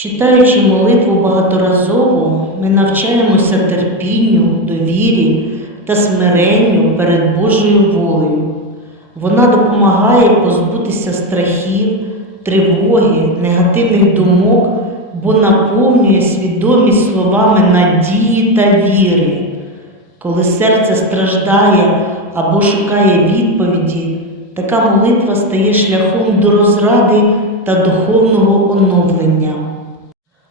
Читаючи молитву багаторазово, ми навчаємося терпінню, довірі та смиренню перед Божою волею. Вона допомагає позбутися страхів, тривоги, негативних думок, бо наповнює свідомість словами надії та віри. Коли серце страждає або шукає відповіді, така молитва стає шляхом до розради та духовного оновлення.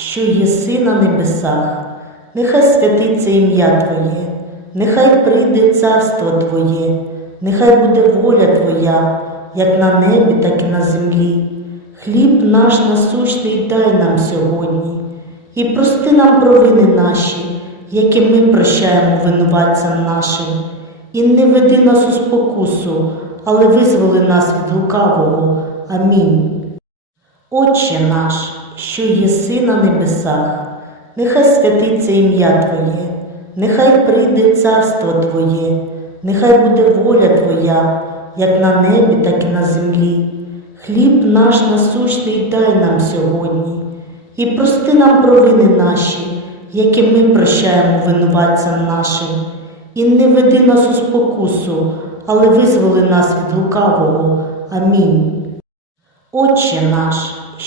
що єси на небесах, нехай святиться ім'я Твоє, нехай прийде царство Твоє, нехай буде воля Твоя, як на небі, так і на землі. Хліб наш насущний дай нам сьогодні, і прости нам провини наші, які ми прощаємо винуватцям нашим, і не веди нас у спокусу, але визволи нас від лукавого. Амінь. Отче наш, що єси на небесах, нехай святиться ім'я Твоє, нехай прийде царство Твоє, нехай буде воля Твоя, як на небі, так і на землі. Хліб наш насущний дай нам сьогодні, і прости нам провини наші, які ми прощаємо винуватцям нашим, і не веди нас у спокусу, але визволи нас від лукавого. Амінь. Отче наш,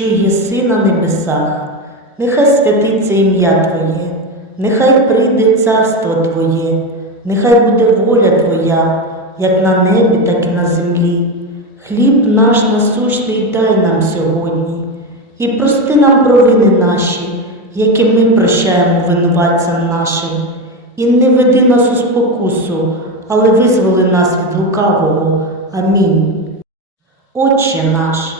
що єси на небесах, нехай святиться ім'я Твоє, нехай прийде царство Твоє, нехай буде воля Твоя, як на небі, так і на землі. Хліб наш насущний дай нам сьогодні, і прости нам провини наші, які ми прощаємо винуватцям нашим, і не веди нас у спокусу, але визволи нас від лукавого. Амінь. Отче наш,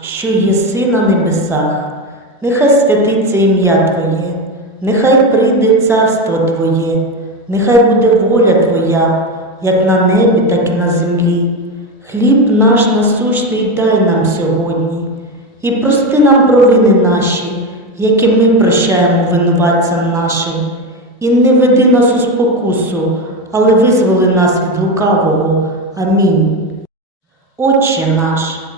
що єси на небесах, нехай святиться ім'я Твоє, нехай прийде царство Твоє, нехай буде воля Твоя, як на небі, так і на землі. Хліб наш насущний дай нам сьогодні, і прости нам провини наші, які ми прощаємо винуватцям нашим, і не веди нас у спокусу, але визволи нас від лукавого. Амінь. Отче наш,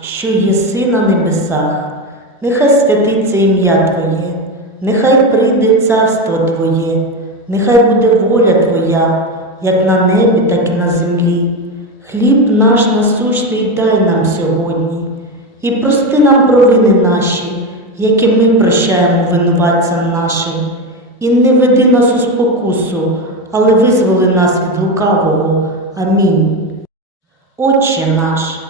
що єси на небесах, нехай святиться ім'я Твоє, нехай прийде царство Твоє, нехай буде воля Твоя, як на небі, так і на землі. Хліб наш насущний дай нам сьогодні, і прости нам провини наші, які ми прощаємо винуватцям нашим, і не веди нас у спокусу, але визволи нас від лукавого. Амінь. Отче наш,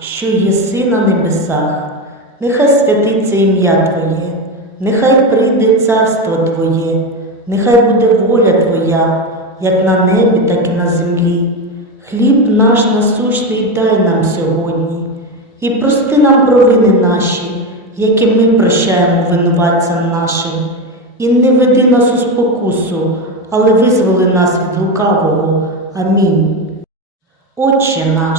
що єси на небесах, нехай святиться ім'я Твоє, нехай прийде царство Твоє, нехай буде воля Твоя, як на небі, так і на землі. Хліб наш насущний дай нам сьогодні, і прости нам провини наші, які ми прощаємо винуватцям нашим, і не веди нас у спокусу, але визволи нас від лукавого. Амінь. Отче наш,